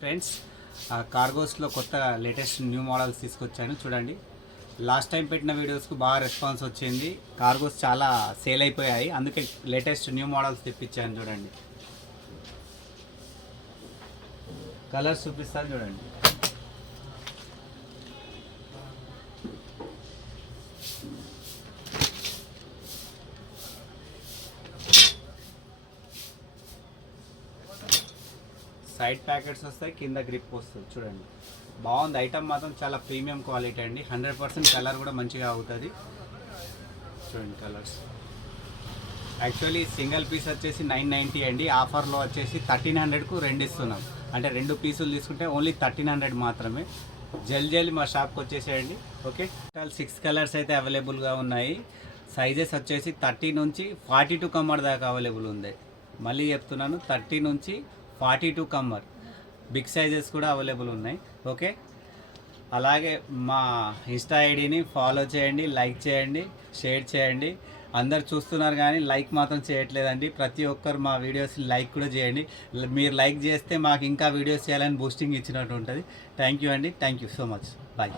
Friends కార్గోస్లో కొత్త latest new models తీసుకొచ్చాను చూడండి. లాస్ట్ టైం పెట్టిన వీడియోస్కు బాగా రెస్పాన్స్ వచ్చింది. కార్గోస్ చాలా సేల్ అయిపోయాయి, అందుకే లేటెస్ట్ న్యూ మోడల్స్ తెప్పించాను చూడండి. కలర్స్ చూపిస్తాను చూడండి. సైడ్ ప్యాకెట్స్ వస్తాయి, కింద గ్రిప్ వస్తుంది చూడండి. బాగుంది ఐటమ్, మాత్రం చాలా ప్రీమియం క్వాలిటీ అండి. 100% కలర్ కూడా మంచిగా అవుతుంది చూడండి. కలర్స్ యాక్చువల్లీ సింగిల్ పీస్ వచ్చేసి 990 అండి. ఆఫర్లో వచ్చేసి 1300కు రెండు ఇస్తున్నాం. అంటే 2 పీసులు తీసుకుంటే ఓన్లీ 1300 మాత్రమే. జల్దీ మా షాప్కి వచ్చేసేయండి. ఓకే, 6 కలర్స్ అయితే అవైలబుల్గా ఉన్నాయి. సైజెస్ వచ్చేసి 30 నుంచి 42 కమ్మర్ దాకా అవైలబుల్ ఉంది. మళ్ళీ చెప్తున్నాను, 30 నుంచి 42 కమ్మర్. బిగ్ సైజెస్ కూడా అవైలబుల్ ఉన్నాయి. ఓకే, అలాగే మా ఇన్స్టా ఐడిని ఫాలో చేయండి, లైక్ చేయండి, షేర్ చేయండి. అందరు చూస్తున్నారు కానీ లైక్ మాత్రం చేయట్లేదండి. ప్రతి ఒక్కరు మా వీడియోస్ లైక్ కూడా చేయండి. మీరు లైక్ చేస్తే మాకు ఇంకా వీడియోస్ చేయాలని బూస్టింగ్ ఇచ్చినట్టు ఉంటుంది. థ్యాంక్ యూ అండి. Thank you so much. Bye.